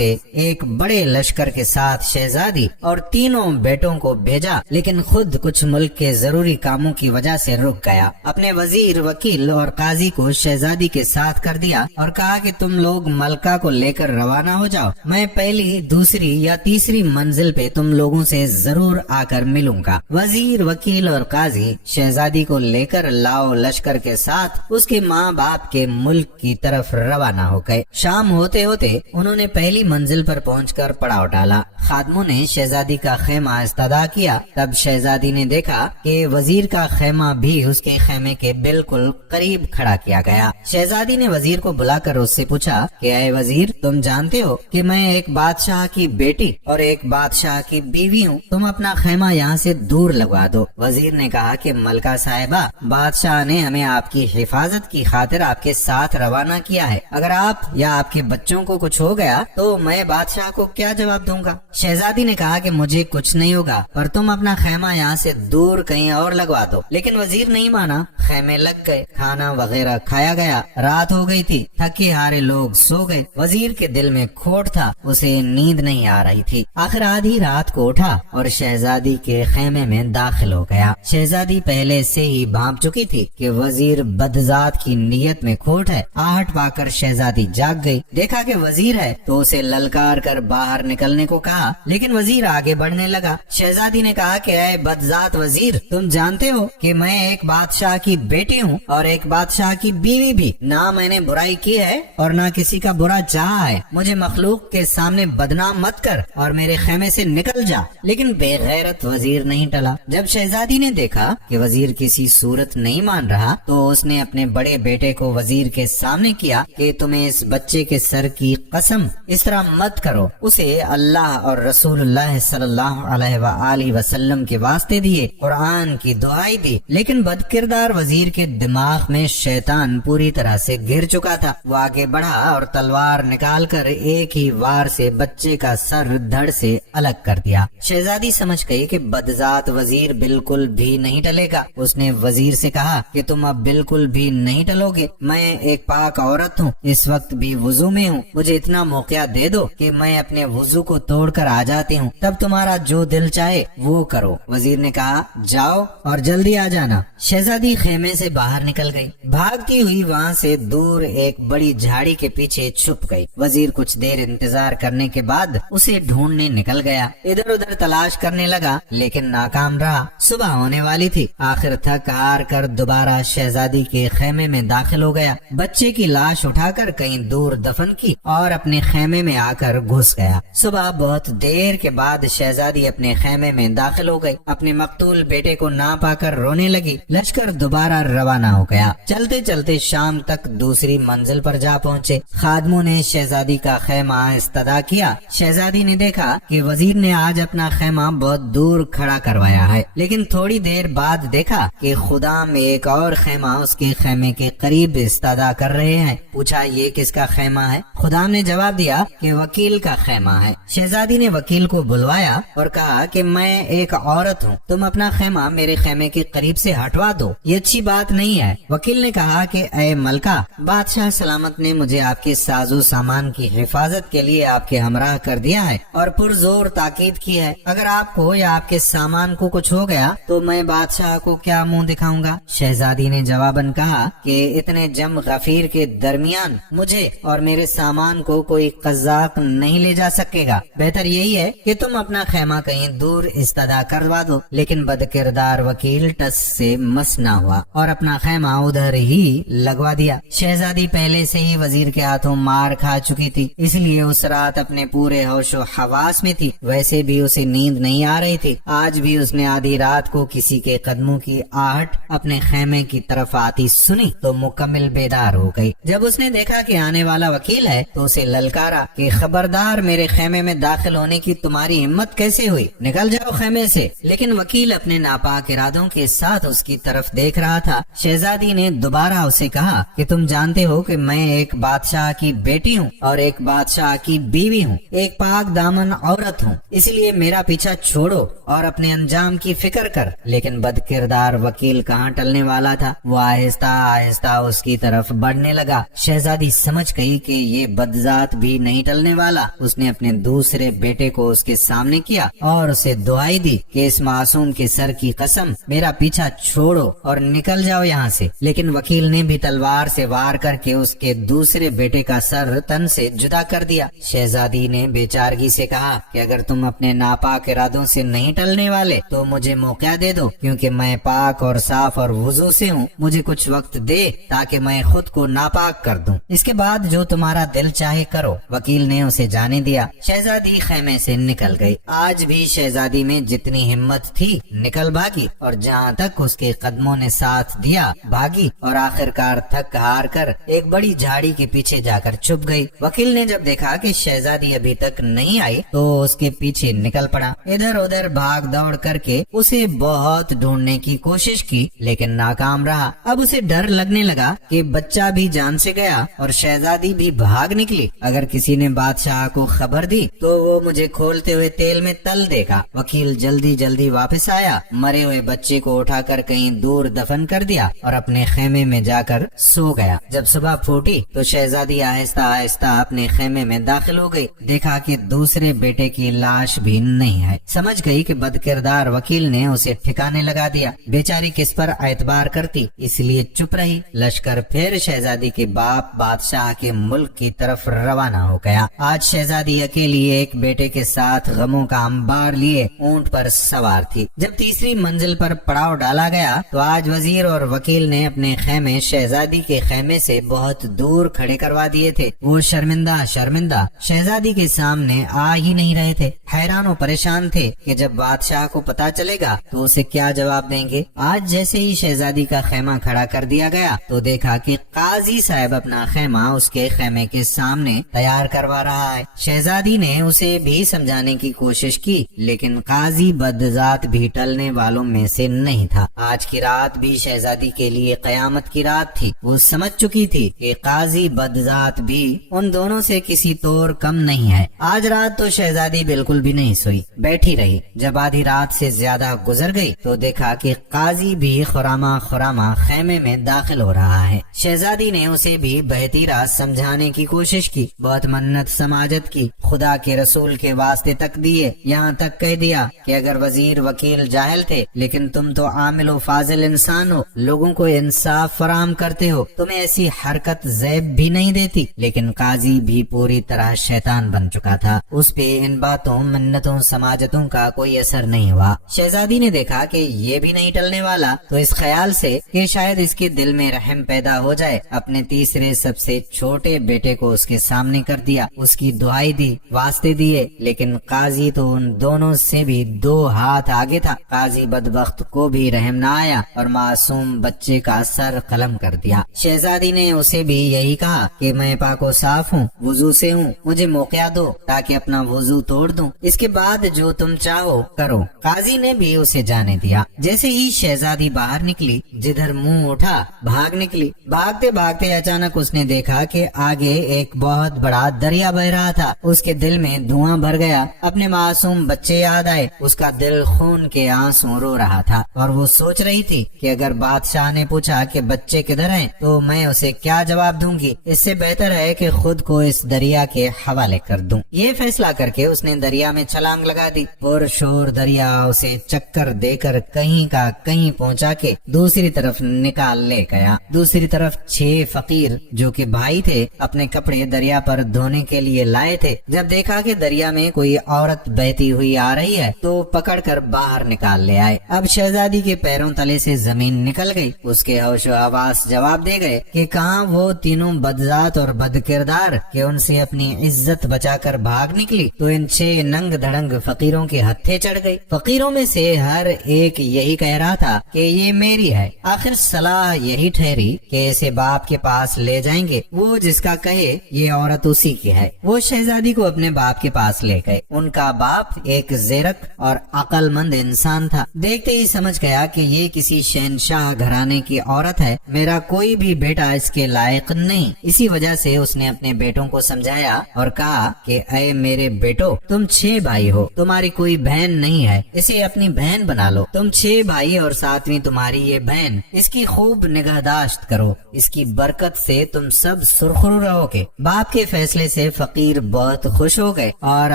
سے ایک بڑے لشکر کے ساتھ شہزادی اور تینوں بیٹوں کو بھیجا، لیکن خود کچھ ملک کے ضروری کاموں کی وجہ سے رک گیا۔ اپنے وزیر، وکیل اور قاضی کو شہزادی کے ساتھ کر دیا اور کہا کہ تم لوگ ملکہ کو لے کر روانہ ہو جاؤ، میں پہلی، دوسری یا تیسری منزل پہ تم لوگوں سے ضرور آ کر ملوں گا۔ وزیر، وکیل اور قاضی شہزادی کو لے کر لاؤ لشکر کے ساتھ اس کے ماں باپ کے ملک کی طرف روانہ ہو گئے۔ شام ہوتے ہوتے انہوں نے پہلی منزل پر پہنچ کر پڑاؤ ڈالا۔ خادموں نے شہزادی کا خیمہ استدعا کیا۔ تب شہزادی نے دیکھا کہ وزیر کا خیمہ بھی اس کے خیمے کے بالکل قریب کھڑا کیا گیا۔ شہزادی نے وزیر کو بلا کر اس سے پوچھا کہ اے وزیر، تم جانتے ہو کہ میں ایک بادشاہ کی بیٹی اور ایک بادشاہ کی بیوی ہوں، تم اپنا خیمہ یہاں سے دور لگوا دو۔ وزیر نے کہا کہ ملکہ صاحبہ، بادشاہ نے ہمیں آپ کی حفاظت کی خاطر آپ کے ساتھ روانہ کیا ہے، اگر آپ یا آپ کے بچوں کو کچھ ہو گیا تو میں بادشاہ کو کیا جواب دوں گا؟ شہزادی نے کہا کہ مجھے کچھ نہیں ہوگا، پر تم اپنا خیمہ یہاں سے دور کہیں اور لگوا دو۔ لیکن وزیر نہیں مانا۔ خیمے لگ گئے، کھانا وغیرہ کھایا گیا، رات ہو گئی تھی، تھکے ہارے لوگ سو گئے۔ وزیر کے دل میں کھوٹ تھا، اسے نیند نہیں آ رہی تھی۔ آخر آدھی رات کو اٹھا اور شہزادی کے خیمے میں داخل ہو گیا۔ شہزادی پہلے سے ہی بھانپ چکی تھی کہ وزیر بدذات کی نیت میں کھوٹ ہے۔ آہٹ پا کر شہزادی جاگ گئی، دیکھا کہ وزیر ہے تو اسے للکار کر باہر نکلنے کو کہا، لیکن وزیر آگے بڑھنے لگا۔ شہزادی نے کہا کہ اے بدذات وزیر، تم جانتے ہو کہ میں ایک بادشاہ کی بیٹی ہوں اور ایک بادشاہ کی بیوی بھی، نہ میں نے برائی کی ہے اور نہ کسی کا برا چاہا ہے، مجھے مخلوق کے سامنے بدنام مت کر اور میرے خیمے سے نکل جا۔ لیکن بے غیرت وزیر نہیں ٹلا۔ جب شہزادی نے دیکھا کہ وزیر کسی صورت نہیں مان رہا تو اس نے اپنے بڑے بیٹے کو وزیر کے سامنے کیا کہ تمہیں اس بچے کے سر کی قسم اس طرح مت کرو، اسے اللہ اور رسول اللہ صلی اللہ علیہ وآلہ وسلم کے واسطے دیے، قرآن کی دعائی دی۔ لیکن بد کردار وزیر کے دماغ میں شیطان پوری طرح سے گر چکا تھا۔ وہ آگے بڑھا اور تلوار نکال کر ایک ہی وار سے بچے کا سر دھڑ سے الگ کر دیا۔ شہزادی سمجھ گئی کہ بدذات وزیر بالکل بھی نہیں ٹلے گا۔ اس نے وزیر سے کہا کہ تم اب بالکل بھی نہیں ٹلو گے، میں ایک پاک عورت ہوں، اس وقت بھی وضو میں ہوں، مجھے اتنا موقع دے دو کہ میں اپنے وضو کو توڑ کر آ جاتی ہوں، تب تمہارا جو دل چاہے وہ کرو۔ وزیر نے کہا جاؤ اور جلدی آ جانا۔ شہزادی خیمے سے باہر نکل گئی، بھاگتی ہوئی وہاں سے دور ایک بڑی جھاڑی کے پیچھے چھپ گئی۔ وزیر کچھ دیر انتظار کرنے کے بعد اسے ڈھونڈنے نکل گیا، ادھر ادھر تلاش کرنے لگا لیکن ناکام رہا۔ صبح ہونے والی تھی، آخر تھک ہار کر دوبارہ شہزادی کے خیمے میں داخل ہو گیا، بچے کی لاش اٹھا کر کہیں دور دفن کی اور اپنے خیمے میں آ کر گھس گیا۔ صبح بہت دیر کے بعد شہزادی اپنے خیمے میں داخل ہو گئی، اپنے مقتول بیٹے کو نہ پا کر رونے لگی۔ لشکر دوبارہ روانہ ہو گیا۔ چلتے چلتے شام تک دوسری منزل پر جا پہنچے۔ خادموں نے شہزادی کا خیمہ استدعا کیا۔ شہزادی نے دیکھا کہ وزیر نے آج اپنا خیمہ بہت دور کھڑا کروایا ہے، لیکن تھوڑی دیر بعد دیکھا کہ خدام ایک اور خیمہ اس کے خیمے کے قریب استدعا کر رہے ہیں۔ پوچھا یہ کس کا خیمہ ہے؟ خدام نے جواب دیا کہ وکیل کا خیمہ ہے۔ شہزادی نے وکیل کو بلوایا اور کہا کہ میں ایک عورت ہوں، تم اپنا خیمہ میرے خیمے کے قریب سے ہٹوا دو، یہ اچھی بات نہیں ہے۔ وکیل نے کہا کہ اے ملکہ، بادشاہ سلامت نے مجھے آپ کے سازو سامان کی حفاظت کے لیے آپ کے ہمراہ کر دیا ہے اور پرزور تاکید کی ہے، اگر آپ کو یا آپ کے سامان کو کچھ ہو گیا تو میں بادشاہ کو کیا منہ دکھاؤں گا؟ شہزادی نے جواباً کہا کہ اتنے جم غفیر کے درمیان مجھے اور میرے سامان کو کوئی قزاق نہیں لے جا سکے گا، بہتر یہی ہے کہ تم اپنا خیمہ کہیں دور استدعا کروا دو۔ لیکن بد کردار وکیل ٹس سے مس نہ ہوا اور اپنا خیمہ ادھر ہی لگوا دیا۔ شہزادی پہلے سے ہی وزیر کے ہاتھوں مار کھا چکی تھی، اس لیے اس رات اپنے پورے ہوش و حواس میں تھی۔ ویسے بھی اسے نیند نہیں آ رہی تھی، آج بھی اس نے آدھی رات کو کسی کے قدموں کی آہٹ اپنے خیمے کی طرف آتی سنی تو مکمل بیدار ہو گئی۔ جب اس نے دیکھا کہ آنے والا وکیل ہے تو اسے للکارا کہ خبردار میرے خیمے میں داخل होने की तुम्हारी हिम्मत कैसे हुई? निकल जाओ खैमे से। लेकिन वकील अपने नापाक इरादों के साथ उसकी तरफ देख रहा था। शहजादी ने दोबारा उसे कहा कि तुम जानते हो कि मैं एक बादशाह की बेटी हूँ और एक बादशाह की बीवी हूँ, एक पाक दामन औरत हूँ, इसलिए मेरा पीछा छोड़ो और अपने अंजाम की फिक्र कर। लेकिन बदकिरदार वकील कहाँ टलने वाला था। वो आहिस्ता आहिस्ता उसकी तरफ बढ़ने लगा। शहजादी समझ गई कि ये बदजात भी नहीं टलने वाला। उसने अपने दूसरे बेटे को उसके सामने किया और उसे दुआई दी कि इस मासूम के सर की कसम, मेरा पीछा छोड़ो और निकल जाओ यहाँ से। लेकिन वकील ने भी तलवार से वार करके उसके दूसरे बेटे का सर तन से जुदा कर दिया। शहजादी ने बेचारगी से कहा कि अगर तुम अपने नापाक इरादों से नहीं टलने वाले तो मुझे मौका दे दो, क्योंकि मैं पाक और साफ और वुजू से हूँ। मुझे कुछ वक्त दे ताकि मैं खुद को नापाक कर दूं। इसके बाद जो तुम्हारा दिल चाहे करो। वकील ने उसे जाने दिया। शहजादी खेमे से निकल गई। आज भी शहजादी में जितनी हिम्मत थी निकल भागी और जहाँ तक उसके कदमों ने साथ दिया भागी और आखिरकार थक हार कर एक बड़ी झाड़ी के पीछे जाकर छुप गई। वकील ने जब देखा कि शहजादी अभी तक नहीं आई तो उसके पीछे निकल पड़ा। इधर उधर भाग दौड़ करके उसे बहुत ढूंढने की कोशिश की लेकिन नाकाम रहा। अब उसे डर लगने लगा कि बच्चा भी जान से गया और शहजादी भी भाग निकली। अगर किसी ने बादशाह को खबर दी तो वो मुझे खोलते हुए तेल में तल देगा। वकील जल्दी जल्दी वापस आया, मरे हुए बच्चे को उठाकर कहीं दूर दफन कर दिया और अपने खेमे में जाकर सो गया। जब सुबह फूटी तो शहजादी आहिस्ता आहिस्ता अपने खेमे में दाखिल हो गई। देखा कि दूसरे बेटे की लाश भी नहीं है। समझ गई कि बदकिरदार वकील ने उसे ठिकाने लगा दिया। बेचारी किस पर एतबार करती, इसलिए चुप रही। लश्कर फिर शहजादी के बाप बादशाह के मुल्क की तरफ रवाना हो गया। आज शहजादी अकेली एक बेटे के साथ गमों का अंबार लिए ऊंट पर सवार थी। जब तीसरी मंजिल पर पड़ाव डाला गया तो आज वजीर और वकील ने अपने खेमे शहजादी के खेमे से बहुत दूर खड़े करवा दिए थे। वो शर्मिंदा शर्मिंदा शहजादी के सामने आ ही नहीं रहे थे। हैरान और परेशान थे कि जब बादशाह को पता चलेगा तो उसे क्या जवाब देंगे। आज जैसे ही शहजादी का खेमा खड़ा कर दिया गया तो देखा कि काजी साहब अपना खेमा उसके खेमे के सामने तैयार करवा रहा है। शहजादी ने उसे भी समझाने की कोशिश की लेकिन काजी बदजात भी टलने वालों में से नहीं था। आज की रात भी शहजादी के लिए कयामत की रात थी। वो समझ चुकी थी कि काजी बदजात भी उन दोनों से किसी तौर कम नहीं है। आज रात तो शहजादी बिल्कुल भी नहीं सोई, बैठी रही। जब आधी रात से ज्यादा गुजर गई तो देखा कि काजी भी खुरामा खुरामा खेमे में दाखिल हो रहा है। शहजादी ने उसे भी बहतीरा समझाने की कोशिश की, बहुत मन्नत समाजत की, खुदा के रसूल के वास्ते तक दिए। यहाँ तक कह दिया कि अगर वजीर वकील जाहिल थे लेकिन तुम तो आमिल व फाजिल इंसान हो, लोगों को इंसाफ फराम करते हो, तुम्हें ऐसी हरकत ज़ैब भी नहीं देती। लेकिन काजी भी पूरी तरह शैतान बन चुका था। उस पे इन बातों मन्नतों समाजतों का कोई असर नहीं हुआ। शहजादी ने देखा कि ये भी नहीं टलने वाला तो इस ख्याल से कि शायद इसके दिल में रहम पैदा हो जाए अपने तीसरे सबसे छोटे बेटे को उसके सामने कर दिया। उसकी दुआई दी, वास्ते दिए, लेकिन काजी तो उन दोनों से भी 2 हाथ आगे था। काजी बदबख्त को भी रहम न आया और मासूम बच्चे का सर कलम कर दिया। शहजादी ने उसे भी यही कहा कि मैं पाको साफ हूँ, वुजू से हूँ, मुझे मौका दो ताकि अपना वुजू तोड़ दूं। इसके बाद जो तुम चाहो करो। काजी ने भी उसे जाने दिया। जैसे ही शहजादी बाहर निकली, जिधर मुंह उठा भाग निकली। भागते भागते अचानक उसने देखा कि आगे एक बहुत बड़ा दरिया बह रहा था। उसके दिल में धुआं भर गया। अपने मासूम बच्चे याद आए। उसका दिल खून के आंसू रो रहा था और वो सोच रही थी कि अगर बादशाह ने पूछा कि बच्चे किधर हैं तो मैं उसे क्या जवाब दूंगी। इससे बेहतर है कि खुद को इस दरिया के हवाले कर दूं। ये फैसला करके उसने दरिया में छलांग लगा दी। पुरशोर दरिया उसे चक्कर देकर कहीं का कहीं पहुंचा के दूसरी तरफ निकाल ले गया। दूसरी तरफ 6 फकीर जो कि भाई थे अपने कपड़े दरिया पर धोने के लिए लाए थे। जब देखा कि दरिया में कोई औरत बहती हुई आ रही है तो पकड़कर बाहर निकाल ले आए। अब शहजादी के पैरों तले से जमीन निकल गई। उसके होशो हवास जवाब दे गए कि कहाँ वो तीनों बदजात और बदकिरदार कि उनसे अपनी इज्जत बचाकर भाग निकली तो इन 6 नग रंग धड़ंग फकीरों के हत्थे चढ़ गई। फकीरों में से हर एक यही कह रहा था कि ये मेरी है। आखिर सलाह यही ठहरी कि इसे बाप के पास ले जाएंगे, वो जिसका कहे ये औरत उसी की है। वो शहजादी को अपने बाप के पास ले गए। उनका बाप एक ज़ेरक और अक्लमंद इंसान था। देखते ही समझ गया कि ये किसी शहनशाह घराने की औरत है, मेरा कोई भी बेटा इसके लायक नहीं। इसी वजह से उसने अपने बेटों को समझाया और कहा कि ऐ मेरे बेटो, तुम 6 भाई हो, तुम्हारी कोई बहन नहीं है, इसे अपनी बहन बना लो। तुम 6 भाई और 7वीं तुम्हारी ये बहन, इसकी खूब निगहदाश्त करो, इसकी बरकत से तुम सब सुरखरू रहोगे। बाप के फैसले से फकीर बहुत खुश हो गए और